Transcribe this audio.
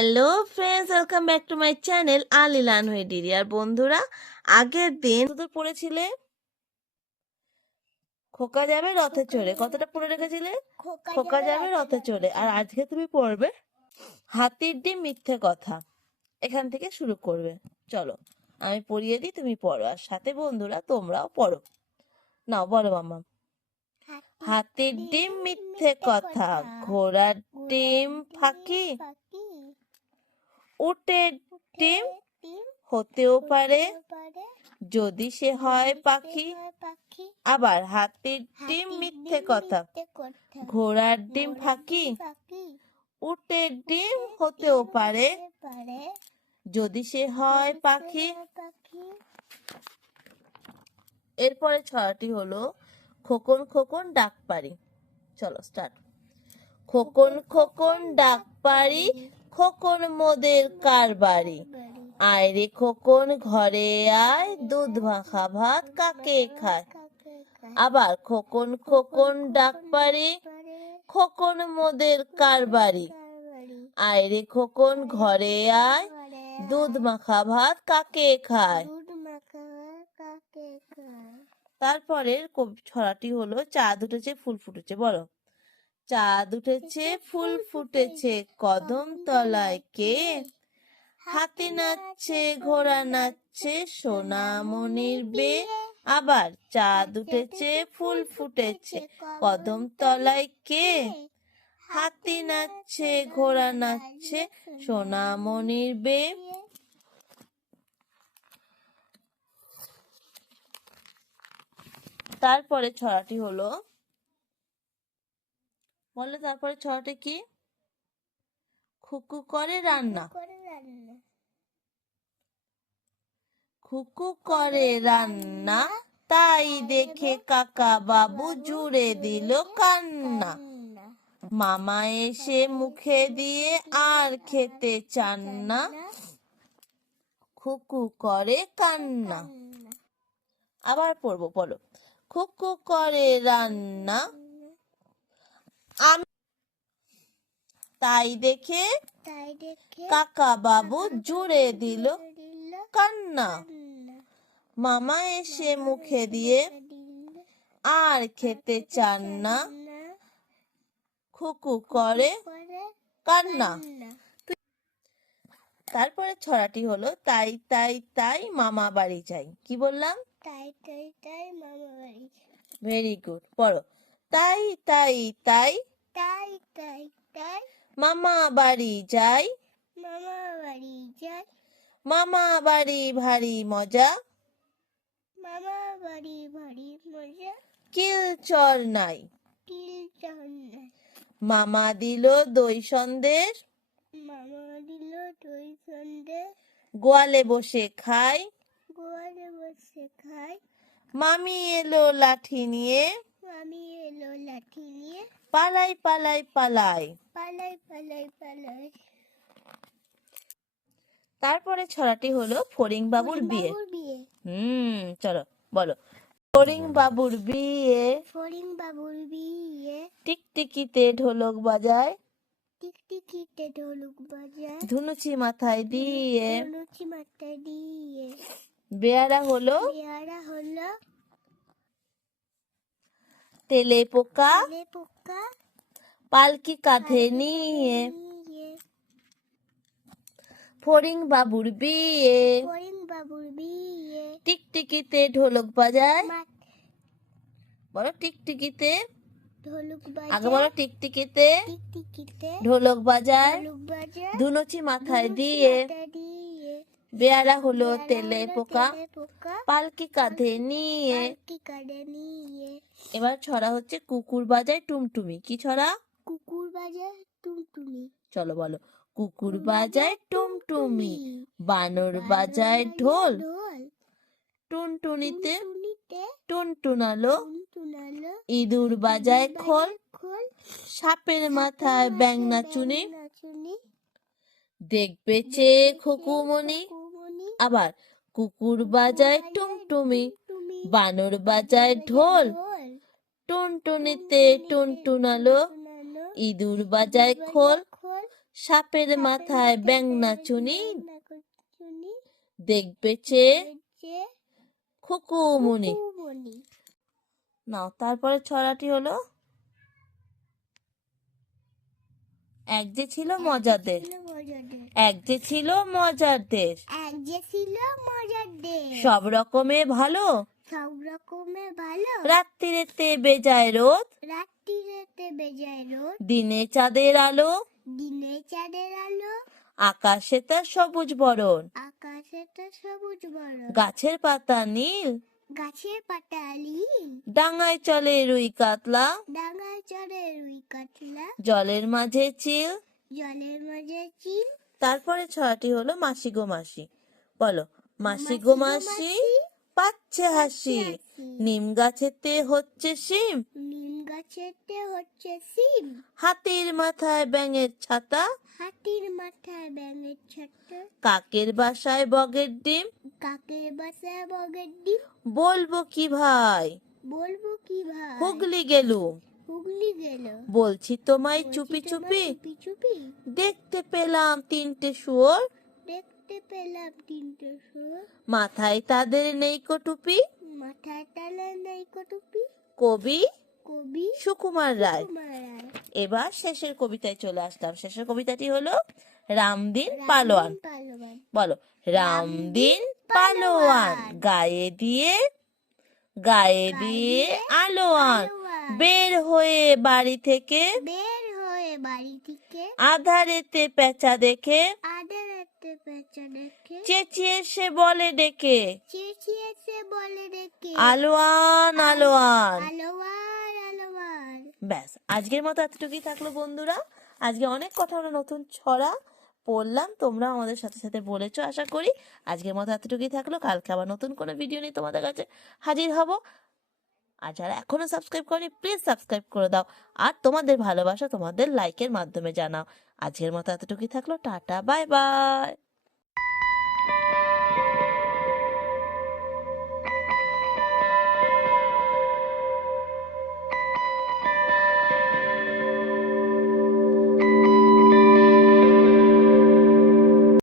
Hello friends, welcome back to my channel আলিলান হইডিরি। আর বন্ধুরা, আগের দিন তো পড়েছিলে খোকা যাবে রথে চড়ে। কতটা পড়ে রেখেছিলে? খোকা যাবে রথে চড়ে। আর আজকে তুমি পড়বে হাতির ডিম মিথ্যে কথা। এখান থেকে শুরু করবে। চলো আমি পড়িয়ে দিই, তুমি পড়ো, আর সাথে বন্ধুরা তোমরাও পড়ো। নাও বলো মামা। হাতির ডিম মিথ্যে কথা, ঘোড়ার ডিম ফাঁকি, উটের ডিম হতেও পারে যদি সে হয় পাখি। আবার হাতির ডিম মিথ্যে কথা, ঘোড়ার ডিম ফাঁকি, উটের ডিম হতেও পারে যদি সে হয় পাখি। এরপরে ছড়াটি হলো খোকন খোকন ডাক পারি। চলো স্টার্ট। খোকন খোকন ডাক পারি, খোকন মোদের কারবারি। আয় রে খোকন ঘরে আয়, দুধ মাখা ভাত কাকে খায়। আবার খোকন খোকন ডাক পারি, খোকন মোদের কারবারি। আয় রে খোকন ঘরে আয়, দুধ মাখা ভাত কাকে খায়। তারপরের ছড়াটি হলো চাঁদ উঠেছে ফুল ফুটেছে। বলো। চাঁদ উঠেছে ফুল ফুটেছে, কদম তলায় কে? হাতি নাচছে ঘোড়া নাচছে, সোনামণির বে। আবার চাঁদ উঠেছে ফুল ফুটেছে, কদম তলায় কে? হাতি নাচছে ঘোড়া নাচছে, সোনামণির বে। তারপরে ছড়াটি হলো, বলো তারপরে ছড়াটি কি? খুকু করে রান্না। খুকু করে রান্না, তাই দেখে কাকা বাবু জুড়ে দিল কান্না। মামা এসে মুখে দিয়ে আর খেতে চান না, খুকু করে কান্না। আবার পড়বো, বলো। খুকু করে রান্না, তাই দেখে কাকা বাবু জুড়ে দিল কান্না। মামা এসে মুখে দিয়ে আর খেতে চান না, খুকু করে কান্না। তারপরে ছড়াটি হলো তাই তাই তাই মামা বাড়ি যাই। কি বললাম? তাই তাই তাই মামা বাড়ি। ভেরি গুড, পড়ো। তাই তাই তাই তাই তাই তাই মামা বাড়ি যাই, মামা বাড়ি যাই। মামা বাড়ি ভারী মজা, মামা বাড়ি ভারী মজা। কিল চর নাই, তিল চান নাই। মামা দিল দই সন্দেশ, মামা দিল দই সন্দেশ। গোয়ালে বসে খাই, গোয়ালে বসে খাই। মামি এলো লাঠি নিয়ে, মামি এলো লাঠি নিয়ে। পালাই পালাই পালাই। পালাই পালাই পালাই। তারপরে ছড়াটি হলো ফড়িং বাবুর বিয়ে। বিয়ে। চলো বলো। ফড়িং বাবুর বিয়ে, ফড়িং বাবুর বিয়ে। টিকটিকিতে ঢোলক বাজায়, টিকটিকিতে ঢোলক বাজায়। ধুনুচি মাথায় দিয়ে, ধুনুচি মাথায় দিয়ে। বেয়ারা হলো পেয়ারা হলো তেলে পোকা, তেলে পোকা। পালকি কাঁধে নিয়ে। ফড়িং বাবুর বিয়ে, ফড়িং বাবুর বিয়ে। টিকটিকিতে ঢোলক বাজায়। বলো টিকটিকিতে, ঢোলক আগে বাজায়। বলো টিকটিকিতে টিকটিকিতে ঢোলক বাজায়, ঢোলক বাজায়। ধুনুচি মাথায় দিয়ে। দিয়ে। বেয়ারা হলো তেলে পোকা, তেলে পোকা। পালকি কাঁধে নিয়ে। পালকি কাঁধে নিয়ে। এবার ছড়া হচ্ছে কুকুর বাজায় টুমটুমি। কি ছড়া? কুকুর বাজায় টুনটুনি। চলো বলো। কুকুর বাজায় টুমটুমি, বানর বাজায় ঢোল, টুনটুনিতে টুনটুনালো, ইঁদুর বাজায় খোল, সাপের মাথায় ব্যাঙ নাচুনি, দেখবে চেয়ে খুকুমনি। আবার কুকুর বাজায় টুমটুমি, বানর বাজায় ঢোল, টুনটুনিতে টুনটুনালো, ইঁদুর বাজায় খোল, সাপের মাথায় ব্যাঙনা চুনি, দেখবে চেয়ে খুকুমুনি। নাও তারপরে ছড়াটি হলো, এক যে ছিল মজার দেশ, এক যে ছিল মজার দেশ, এক যে ছিল মজার দেশ, সব রকমে ভালো, সব রকমের ভালো, রাত্রিরেতে বেজায় রোদ, রাত্রিরেতে বেজায় রোদ, দিনে চাঁদের আলো, দিনে চাঁদের আলো, আকাশে তার সবুজ বরণ, আকাশে তো সবুজ বড়, গাছের পাতা নীল, গাছের পাতা নীল, ডাঙায় চলে রুই কাতলা, ডাঙায় চড়ে রুই কাতলা, জলের মাঝে চিল। জলের মাঝে চিল। তারপরে ছড়াটি হলো মাসি গো মাসি। বলো, মাসি গো মাসি পাচ্ছে হাসি, নিম গাছেতে হচ্ছে শিম, নিম গাছেতে হচ্ছে সিম, হাতির মাথায় ব্যাঙের ছাতা, হাতির মাথায় ব্যাঙের ছাতা, কাকের বাসায় বগের ডিম। কাকের বাসায় বগের ডিম। বলবো কি ভাই, বলবো কি ভাই, হুগলি গেলুম, হুগলি গেল, বলছি তোমায় বলছি চুপি তোমায় চুপি, চুপি চুপি, দেখতে পেলাম তিনটে শুয়োর, দেখতে পেলাম তিনটে শুয়োর, মাথায় তাদের নেই টুপি। মাথায় তালে নেই টুপি। কবি কবি সুকুমার রায়। কুমার রায়। এবার শেষের কবিতায় চলে আসলাম। শেষের কবিতাটি হলো রামদিন পালোয়ান। পালোয়ান। বলো, রামদিন পালোয়ান, গায়ে দিয়ে আলোয়ান, পালোয়ান। বের হয়ে বাড়ি থেকে বের হয়ে বাড়ি থেকে আধারেতে পেঁচা দেখে, আদালতে পেঁচা দেখে চেঁচিয়ে সে বলে ডেকে, চেঁচিয়েছে বলে ডেকে, আলোয়ান আলোয়ান। আলোয়ার আলোয়ার। ব্যাস, আজকের মতো এতটুকুই থাকলো বন্ধুরা। আজকে অনেক কথা, আমরা নতুন ছড়া পড়লাম, তোমরা আমাদের সাথে সাথে বলেছো আশা করি। আজকের মতো এতটুকুই থাকলো, কালকে আবার নতুন কোনো ভিডিও নিয়ে তোমাদের কাছে হাজির হব। আর যারা এখনো সাবস্ক্রাইব করনি, প্লিজ সাবস্ক্রাইব করে দাও, আর তোমাদের ভালোবাসা তোমাদের লাইকের মাধ্যমে জানাও। আজকের মতো এতটুকুই থাকলো, টাটা বাই বাই।